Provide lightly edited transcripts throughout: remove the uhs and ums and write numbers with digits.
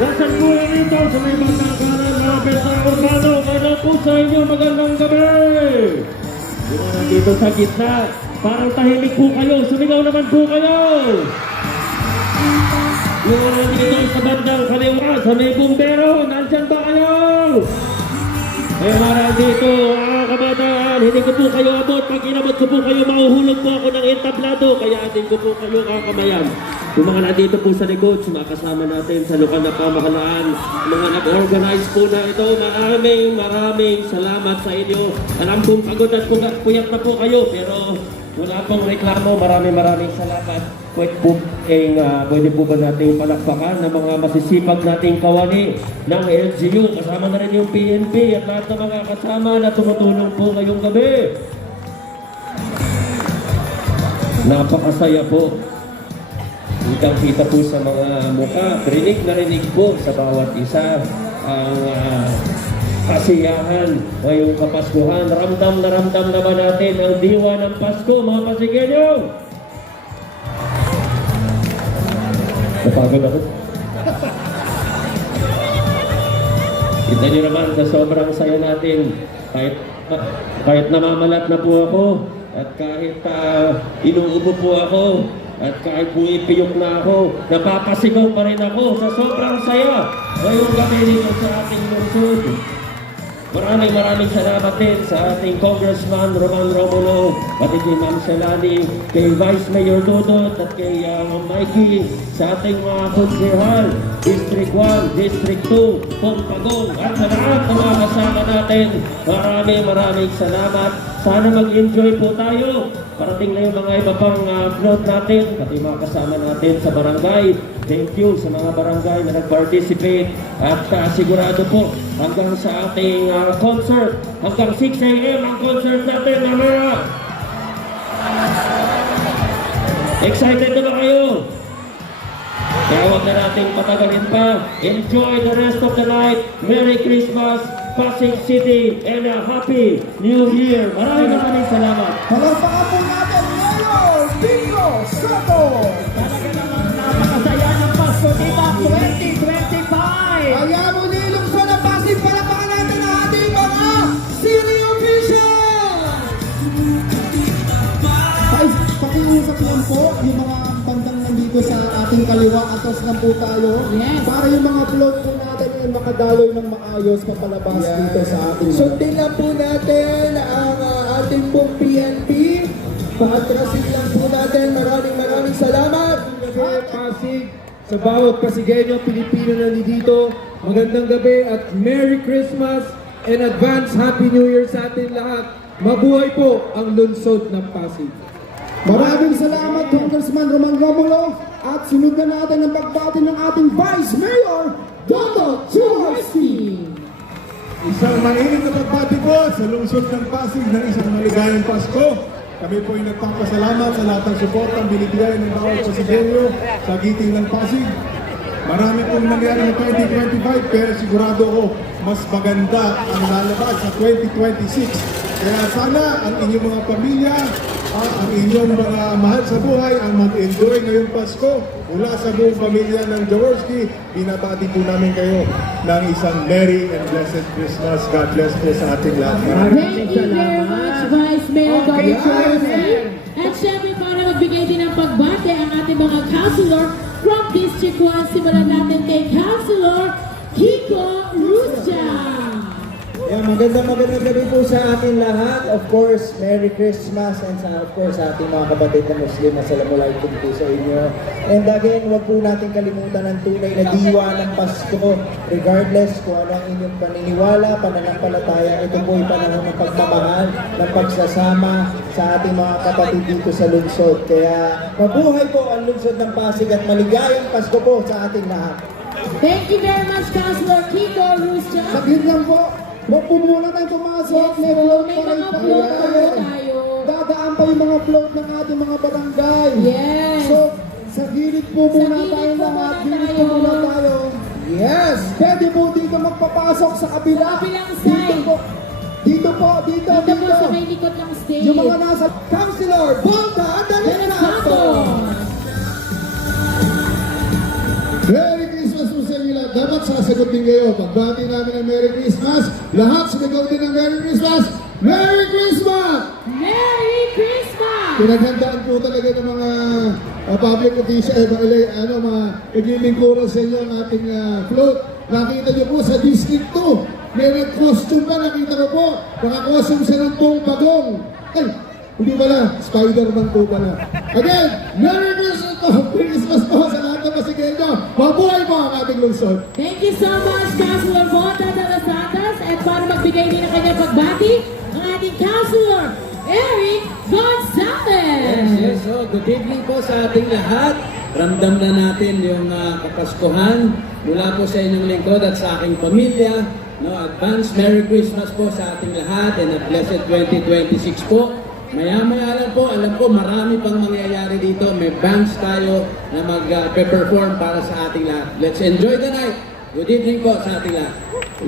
Nasaan po yan ito sa may batang kanan, malapit sa Urbano. Kaya po sa inyo, magandang gabi. Yung mga nandito sa gitna, parang tahimik po kayo. Sumigaw naman po kayo. Yung mga nandito sa bandang kaliwa, sa may bumbero, nandyan ba kayo? Kaya mga dito, mga kabataan, hindi ko po kayo abot. Pag inabot ko po kayo, mahuhulog po ako ng entablado. Kaya atin ko po kayo kakamayan. Yung mga nandito po sa likod, sumakasama natin sa lokal na pamahalaan. Mga nag-organize po na ito, maraming salamat sa inyo. Alam kong pagod at puyat na po kayo, pero wala pong reklamo. Maraming salamat. Pwede po ba nating palakpakan ng mga masisipag nating kawani ng LGU, kasama na rin yung PNP at lahat ng mga kasama na tumutulong po ngayong gabi. Napakasaya po. Kitang-kita po sa mga mukha. Rinig po sa bawat isa ang kasiyahan ngayong Kapaskuhan. Ramdam na ba natin ang diwa ng Pasko, mga Pasigueño? Napagod ako. Kita niyo naman sa sobrang saya natin, kahit namamalat na po ako, at kahit inuubo po ako, at kahit pumipiyok na ako, napapasigaw pa rin ako sa sobrang saya ngayong gabi dito sa ating lungsod. Maraming salamat din sa ating Congressman Roman Romulo, pati kay Ma'am Selani, kay Vice Mayor Dudot at kay Mikey, sa ating mga konsyehal, District 1, District 2, Pagong, at sa lahat ng mga kasama natin. Maraming salamat. Sana mag-enjoy po tayo. Parating na yung mga iba pang float natin, pati mga kasama natin sa barangay. Thank you sa mga barangay na nag-participate. At sigurado po, hanggang sa ating concert, hanggang 6 a.m. ang concert natin mamaya. Excited na ba kayo? Kaya huwag na natin patagalin pa. Enjoy the rest of the night. Merry Christmas, Pasig City, and a Happy New Year. Maraming salamat. Palakpakan po natin Mayor Vico Soto. Talaga naman napakasaya ng Pasko Diba 2025! Kaya muli lungsod ng Pasig, palakpakan natin ang ating mga City Officials! Guys, pakiusap lang po yung mga bandang nandito sa ating kaliwa, atos lang po tayo. Yes. Para yung mga float po natin ay makadaloy ng maayos papalabas dito sa ating. Sundin lang po natin ang ating pong PNP. Paatrasin lang po natin. Maraming salamat. Pasig, sa bawat Pasigueño, Pilipino na dito, magandang gabi at Merry Christmas and advance Happy New Year sa atin lahat. Mabuhay po ang lungsod ng Pasig. Maraming salamat, Congressman Roman Romulo. At sunod na natin ang pagbati ng ating Vice Mayor, Dodo Chuharski. Isang mainit na pagbati po sa lungsod ng Pasig ng isang maligayang Pasko. Kami po ay nagpapasalamat sa lahat ng suportang binibigay ng bawat Pasigueño sa giting ng Pasig. Marami pong nangyari ng 2025 pero sigurado ko mas maganda ang lalabas sa 2026. Kaya sana ang inyong mga pamilya, ang inyong mga mahal sa buhay ang mag-enjoy ngayong Pasko. Mula sa buong pamilya ng Jaworski, binabati po namin kayo ng isang Merry and Blessed Christmas. God bless po sa ating lahat. Thank you very much, Vice Mayor Dodo Chuharski. At syempre para magbigay din ng pagbate ang ating mga councilor from District 1, simulan natin kay Councilor Kiko Rusja. Magandang gabi po sa ating lahat. Of course, Merry Christmas and of course sa ating mga kapatid na Muslim, Assalamualaikum po sa inyo. And again, huwag po natin kalimutan ang tunay na diwa ng Pasko. Regardless kung ano ang inyong paniniwala, pananampalataya, ito po ay panahon ng pagmamahal, ng pagsasama sa ating mga kapatid dito sa lungsod. Kaya mabuhay po ang lungsod ng Pasig at maligayang Pasko po sa ating lahat. Thank you very much, Councilor Kiko Rusja. Saglit lang po. Huwag po muna tayong pumasok. May float May pa rin mga tayo. float pa rin tayo. Dadaan pa yung mga float ng ating mga barangay. Yes. So, sa gilid po Sa muna gilid tayo po lahat. muna Gilid po tayo. muna tayo. Yes. Pwede po dito magpapasok sa kabila. Sa kabilang Dito side. po. Dito po. Dito. Dito po sa may likod ng stage. Yung mga nasa Councilor Volta Dennis Santos. Santos. Merry Christmas po sa inyo lahat. dapat sasagot din kayo. Pagbati namin ng Merry Christmas, lahat sumigaw din ng Merry Christmas. Merry Christmas! Merry Christmas! Pinaghandaan po talaga ng mga public official, mga naglilingkuran sa inyo ang ating float. Nakita niyo po sa District 2, may costume pa, nakita ko po. Naka-costume siya ng buong bagong. Ay, hindi pala, Spider-Man po pala. Again, Merry Christmas po! Christmas po sa lahat ng Pasigueño. Mabuhay po ang ating lungsod. Thank you so much, Councilor Bota de los Santos. At para magbigay din ng kanyang pagbati, ang ating Councilor, Eric Gonzalez. Yes, so good evening po sa ating lahat. Ramdam na natin yung kapaskuhan mula po sa inyong lingkod at sa aking pamilya. No, advance Merry Christmas po sa ating lahat and a blessed 2026 po. Maya-maya lang po, alam ko marami pang mangyayari dito. May bands tayo na mag-perform para sa ating lahat. Let's enjoy the night. Good evening po sa ating lahat.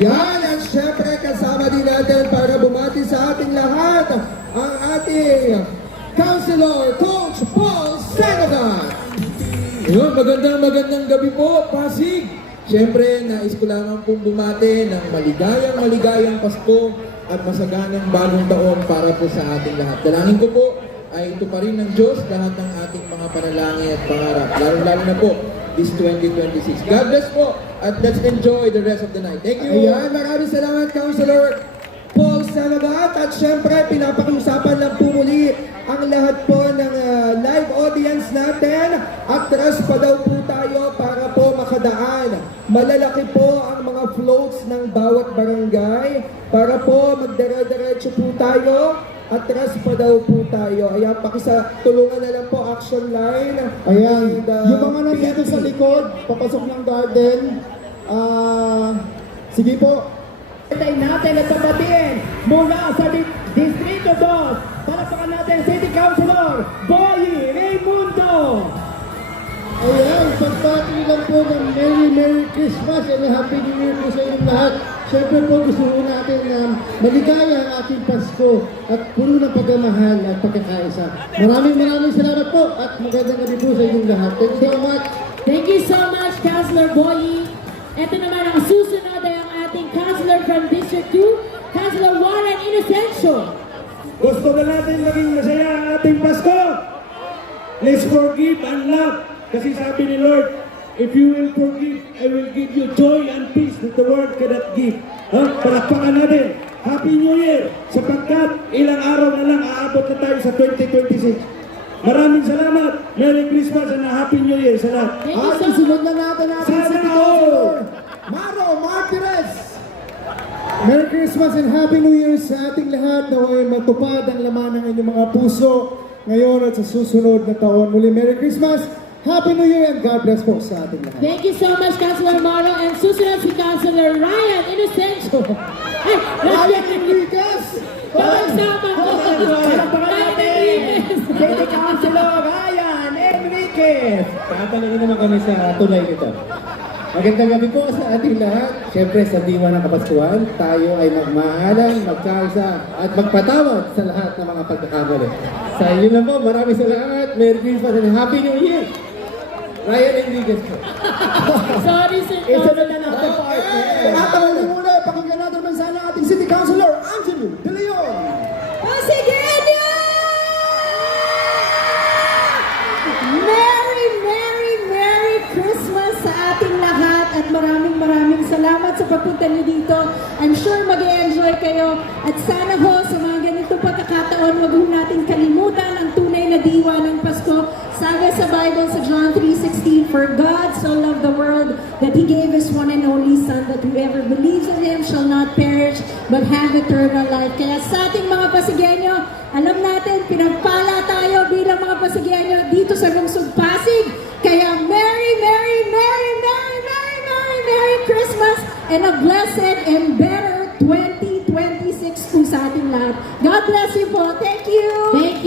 Yan, at syempre kasama din natin para bumati sa ating lahat ang ating Councilor Coach Paul Senegal. Yun, magandang gabi po, Pasig. Siyempre, nais ko lamang pong bumati ng maligayang Pasko at masaganang bagong taon para po sa ating lahat. Dalangin ko po ay ito pa rin ng Diyos lahat ng ating mga panalangin at pangarap. Lalo na po, this 2026. God bless po at let's enjoy the rest of the night. Thank you. Ayan, maraming salamat, Councilor Paul Sanagat. At syempre, pinapakiusapan lang po muli ang lahat po ng live audience natin. Atras pa daw po tayo para po makadaan. Malalaki po ang mga floats ng bawat barangay para po magdire-diretso po tayo. Atras pa daw po tayo. Ayan, tulungan na lang po action line. Ayan, And, yung mga nandito sa likod, papasok ng garden. Sige po. Tayo natin at tapatin mula sa Distrito 2. Palapakan natin City Councilor Boy Raimundo. Ayan, pagpati lang po ng Merry Christmas and Happy New Year po sa inyong lahat. Siyempre po gusto po natin na maligaya ang ating Pasko at puno ng pagmamahal at pagkakaisa. Maraming salamat po at magandang gabi po sa inyong lahat. Thank you so much. Thank you so much, Councilor Boyi. Ito naman ang susunod ay ang ating Councilor from District 2, Councilor Warren Inocencio. Gusto na natin maging masaya ang ating Pasko. Let's forgive and love. Kasi sabi ni Lord, if you will forgive, I will give you joy and peace that the world cannot give. Palakpakan natin. Happy New Year! Sapagkat ilang araw na lang aabot na tayo sa 2026. Maraming salamat. Merry Christmas and a Happy New Year sa lahat. Thank you At so isunod na natin ating Sana City all! Councilor Maro Martinez. Merry Christmas and Happy New Year sa ating lahat. Naway matupad ang laman ng inyong mga puso ngayon at sa susunod na taon. Muli, Merry Christmas, Happy New Year, and God bless po sa ating lahat. Thank you so much, Councilor Maro. And susunod si Councilor Ryan Inocencio. Ay, Ryan Enriquez. Pagsama ko. Ryan Enriquez. City Councilor Ryan Enriquez. Tatanungin naman kami sa tulay nito. Magandang gabi po sa ating lahat. Siyempre sa diwa ng Kapaskuhan, tayo ay magmahalan, magkaisa at magpatawad sa lahat ng mga pagkakamali. Sa inyo lang po, maraming salamat. Merry Christmas and Happy New Year! Ryan Enriquez po. Sorry, sir. Isunod na natin po. At ang muna, pakinggan natin man sana ating City Councilor Angelo De Leon. Pasigueño! Merry Christmas sa ating lahat at maraming salamat sa pagpunta niyo dito. I'm sure mag-enjoy kayo at sana ho sa mga ganitong pagkakataon wag ho natin kalimutan ang tunay na diwa ng Pasko. Sabi sa Bible sa John 3:16, "For God so loved the world that He gave His one and only Son, that whoever believes in Him shall not perish but have eternal life." Kaya sa ating mga Pasigueño, alam natin, pinagpala tayo bilang mga Pasigueño dito sa lungsod Pasig. Kaya Merry Christmas and a blessed and better 2026 po sa ating lahat. God bless you po. Thank you! Thank